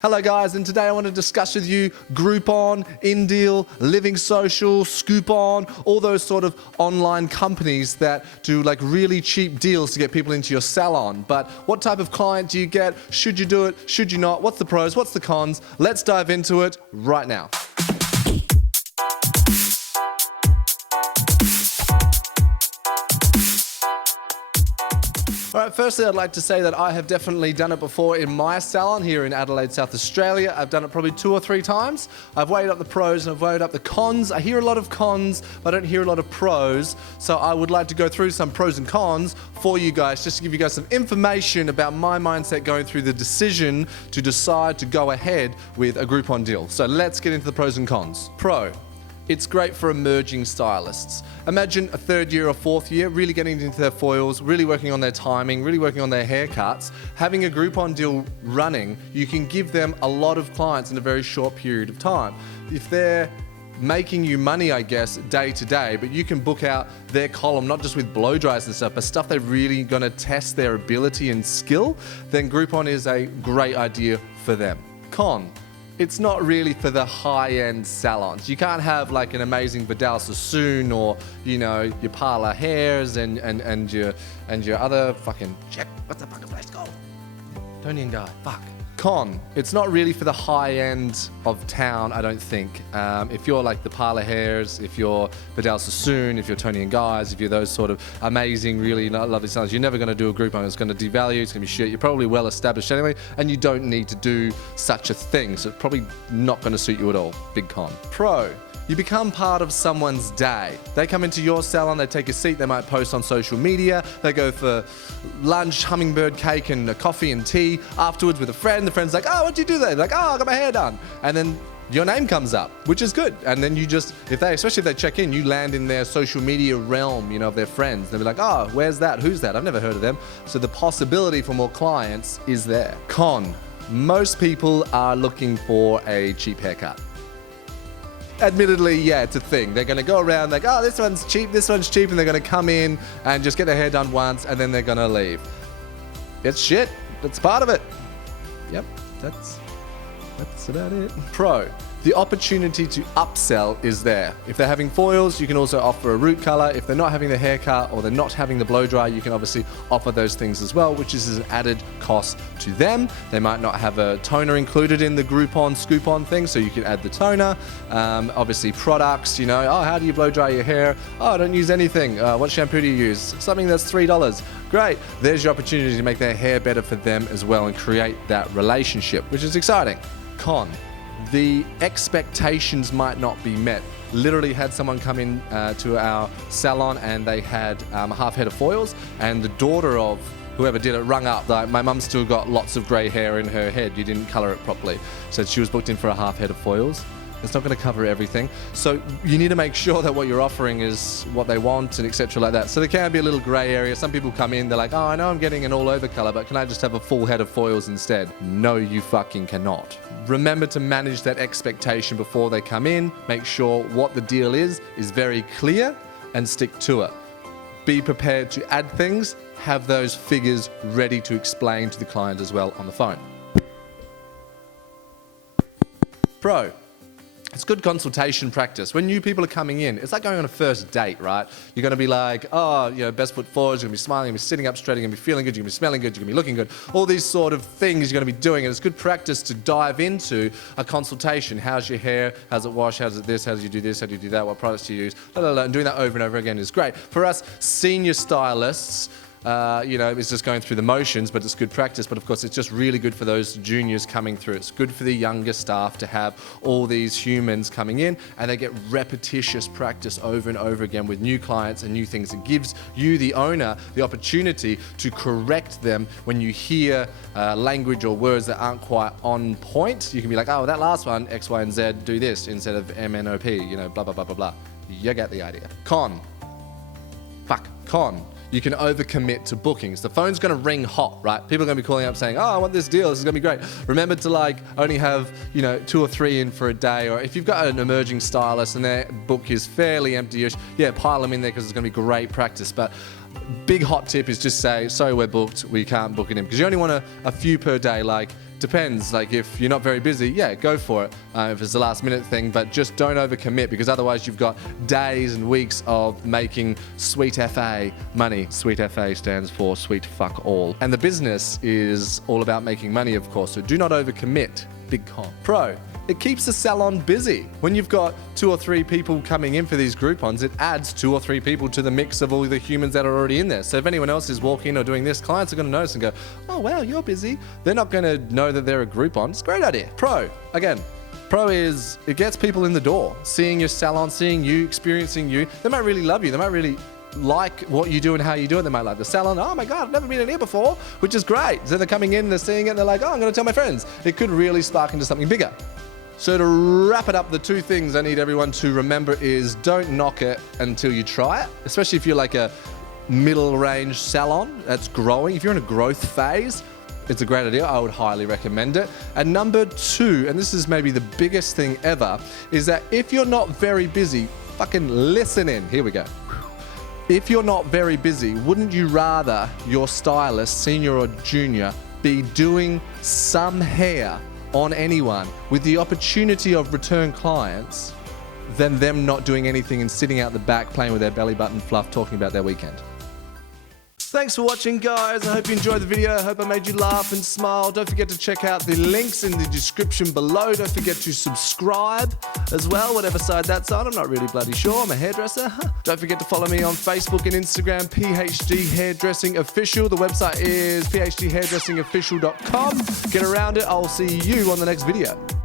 Hello guys, and today I want to discuss with you Groupon, InDeal, Living Social, Scoopon, all those sort of online companies that do like really cheap deals to get people into your salon. But what type of client do you get? Should you do it? Should you not? What's the pros? What's the cons? Let's dive into it right now. All right, firstly, I'd like to say that I have definitely done it before in my salon here in Adelaide, South Australia. I've done it probably 2 or 3 times. I've weighed up the pros and I've weighed up the cons. I hear a lot of cons, but I don't hear a lot of pros. So I would like to go through some pros and cons for you guys, just to give you guys some information about my mindset going through the decision to decide to go ahead with a Groupon deal. So let's get into the pros and cons. Pro. It's great for emerging stylists. Imagine a 3rd year or 4th year really getting into their foils, really working on their timing, really working on their haircuts. Having a Groupon deal running, you can give them a lot of clients in a very short period of time. If they're making you money, I guess, day to day, but you can book out their column, not just with blow dries and stuff, but stuff they're really gonna test their ability and skill, then Groupon is a great idea for them. Con. It's not really for the high-end salons. You can't have like an amazing Vidal Sassoon or, you know, your parlor hairs and your other fucking shit. What's the fucking place called? Tony and Guy. Fuck. Con. It's not really for the high end of town, I don't think. If you're like the parlor hairs, if you're Vidal Sassoon, if you're Tony and Guys, if you're those sort of amazing, really lovely salons, you're never going to do a Groupon. It's going to devalue, it's going to be shit. You're probably well established anyway, and you don't need to do such a thing. So it's probably not going to suit you at all. Big con. Pro. You become part of someone's day. They come into your salon, they take a seat, they might post on social media, they go for lunch, hummingbird cake and a coffee and tea afterwards with a friend. The friend's like, oh, what'd you do there? They're like, oh, I got my hair done. And then your name comes up, which is good. And then you just, especially if they check in, you land in their social media realm, you know, of their friends. They'll be like, oh, where's that? Who's that? I've never heard of them. So the possibility for more clients is there. Con. Most people are looking for a cheap haircut. Admittedly, yeah, it's a thing. They're gonna go around like, oh, this one's cheap, and they're gonna come in and just get their hair done once, and then they're gonna leave. It's shit. That's part of it. Yep, that's about it. Pro. The opportunity to upsell is there. If they're having foils, you can also offer a root color. If they're not having the haircut or they're not having the blow dry, you can obviously offer those things as well, which is an added cost to them. They might not have a toner included in the Groupon, Scoopon thing, so you can add the toner. Obviously products, you know, oh, how do you blow dry your hair? Oh, I don't use anything. What shampoo do you use? Something that's $3. Great. There's your opportunity to make their hair better for them as well and create that relationship, which is exciting. Con. The expectations might not be met. Literally had someone come in to our salon and they had a half head of foils, and the daughter of whoever did it rung up like, my mum's still got lots of grey hair in her head, you didn't colour it properly. So she was booked in for a half head of foils. It's not going to cover everything. So you need to make sure that what you're offering is what they want and etc. like that. So there can be a little grey area. Some people come in, they're like, oh, I know I'm getting an all over colour, but can I just have a full head of foils instead? No, you fucking cannot. Remember to manage that expectation before they come in. Make sure what the deal is very clear and stick to it. Be prepared to add things. Have those figures ready to explain to the client as well on the phone. Pro. It's good consultation practice. When new people are coming in, it's like going on a first date, right? You're going to be like, oh, you know, best foot forward, you're going to be smiling, you're going to be sitting up straight, you're going to be feeling good, you're going to be smelling good, you're going to be looking good. All these sort of things you're going to be doing, and it's good practice to dive into a consultation. How's your hair? How's it wash? How's it this? How do you do this? How do you do that? What products do you use? And doing that over and over again is great. For us senior stylists, you know, it's just going through the motions, but it's good practice. But of course, it's just really good for those juniors coming through. It's good for the younger staff to have all these humans coming in, and they get repetitious practice over and over again with new clients and new things. It gives you, the owner, the opportunity to correct them when you hear language or words that aren't quite on point. You can be like, oh, that last one, X, Y, and Z, do this instead of MNOP, you know, blah, blah, blah, blah, blah. You get the idea. Con. You can overcommit to bookings. The phone's gonna ring hot, right? People are gonna be calling up saying, oh, I want this deal, this is gonna be great. Remember to like only have, you know, 2 or 3 in for a day, or if you've got an emerging stylist and their book is fairly empty-ish, yeah, pile them in there because it's gonna be great practice. But big hot tip is just say, sorry, we're booked, we can't book it in. Because you only want a few per day, like depends. Like if you're not very busy, yeah, go for it. If it's a last minute thing, but just don't overcommit, because otherwise you've got days and weeks of making sweet FA money. Sweet FA stands for sweet fuck all. And the business is all about making money, of course, so do not overcommit. Big con. Pro, it keeps the salon busy. When you've got 2 or 3 people coming in for these Groupons, it adds 2 or 3 people to the mix of all the humans that are already in there. So if anyone else is walking or doing this, clients are going to notice and go, oh wow, you're busy. They're not going to know that they're a Groupon. It's a great idea. Pro, again, pro is it gets people in the door, seeing your salon, seeing you, experiencing you. They might really love you. They might really like what you do and how you do it. They might like the salon. Oh my God, I've never been in here before, which is great. So they're coming in, they're seeing it, and they're like, oh, I'm going to tell my friends. It could really spark into something bigger. So to wrap it up, the 2 things I need everyone to remember is don't knock it until you try it, especially if you're like a middle range salon that's growing. If you're in a growth phase, it's a great idea. I would highly recommend it. And number 2, and this is maybe the biggest thing ever, is that if you're not very busy, fucking listen in. Here we go. If you're not very busy, wouldn't you rather your stylist, senior or junior, be doing some hair on anyone with the opportunity of return clients than them not doing anything and sitting out the back playing with their belly button fluff talking about their weekend? Thanks for watching, guys. I hope you enjoyed the video. I hope I made you laugh and smile. Don't forget to check out the links in the description below. Don't forget to subscribe as well, whatever side that's on. I'm not really bloody sure. I'm a hairdresser. Don't forget to follow me on Facebook and Instagram, PhD Hairdressing Official. The website is phdhairdressingofficial.com. Get around it. I'll see you on the next video.